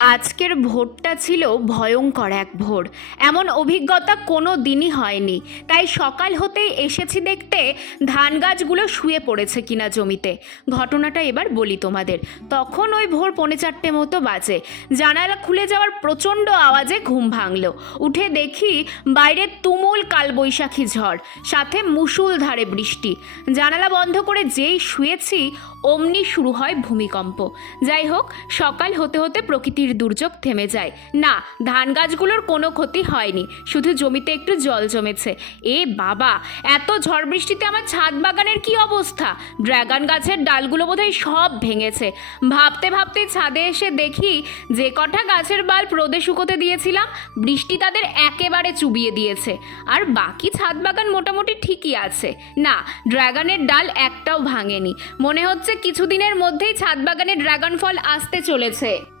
আজকের ভোরটা ছিল ভয়ঙ্কর এক ভোর এমন অভিজ্ঞতা কোনো দিনই হয়নি। তাই সকাল হতেই এসেছি দেখতে ধান গাছগুলো শুয়ে পড়েছে কিনা জমিতে। ঘটনাটা এবার বলি তোমাদের। তখন ওই ভোর পৌনে চারটে মতো বাজে। জানালা খুলে যাওয়ার প্রচণ্ড আওয়াজে ঘুম ভাঙলো। উঠে দেখি বাইরে তুমুল কালবৈশাখী ঝড়, সাথে মুষুলধারে বৃষ্টি। জানালা বন্ধ করে যেই শুয়েছি, অমনি শুরু হয় ভূমিকম্প। যাই হোক, সকাল হতে হতে প্রকৃতির দুর্যোগ থেমে যায়। না, ধান গাছগুলোর কোনো ক্ষতি হয়নি, শুধু জমিতে একটু জল জমেছে। এ বাবা, এত ঝড় বৃষ্টিতে আমার ছাদ বাগানের কি অবস্থা? ড্রাগন গাছের ডালগুলো বোধহয় সব ভেঙেছে। ভাবতে ভাবতে ছাদে এসে দেখি, যে কটা গাছের বাল রোদে শুকোতে দিয়েছিলাম, বৃষ্টি তাদের একেবারে চুবিয়ে দিয়েছে। আর বাকি ছাদ বাগান মোটামুটি ঠিকই আছে। না, ড্রাগনের ডাল একটাও ভাঙেনি। মনে হচ্ছে কিছুদিনের মধ্যেই ছাদ বাগানে ড্রাগন ফল আসতে চলেছে।